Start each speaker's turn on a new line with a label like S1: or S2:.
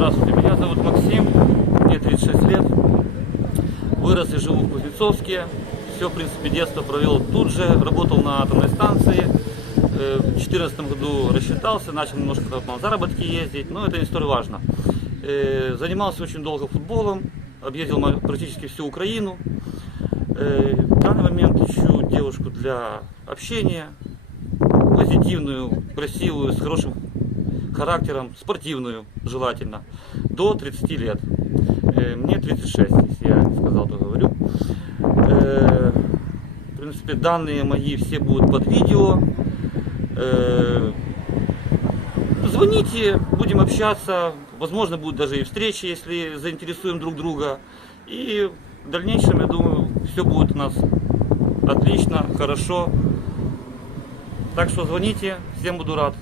S1: Здравствуйте, меня зовут Максим, мне 36 лет. Вырос и живу в Кузнецовске. Все, в принципе, детство провел тут же, работал на атомной станции. Э, В 2014 году рассчитался, начал немножко на заработки ездить, но это не столь важно. Э, Занимался очень долго футболом, объездил практически всю Украину. Э, В данный момент ищу девушку для общения, позитивную, красивую, с хорошим характером, спортивную желательно, до 30 лет. Э, Мне 36, если я сказал, то говорю. Э, В принципе, данные мои все будут под видео. Э, Звоните, будем общаться. Возможно, будут даже и встречи, если заинтересуем друг друга. И в дальнейшем, я думаю, все будет у нас отлично, хорошо. Так что звоните, всем буду рад.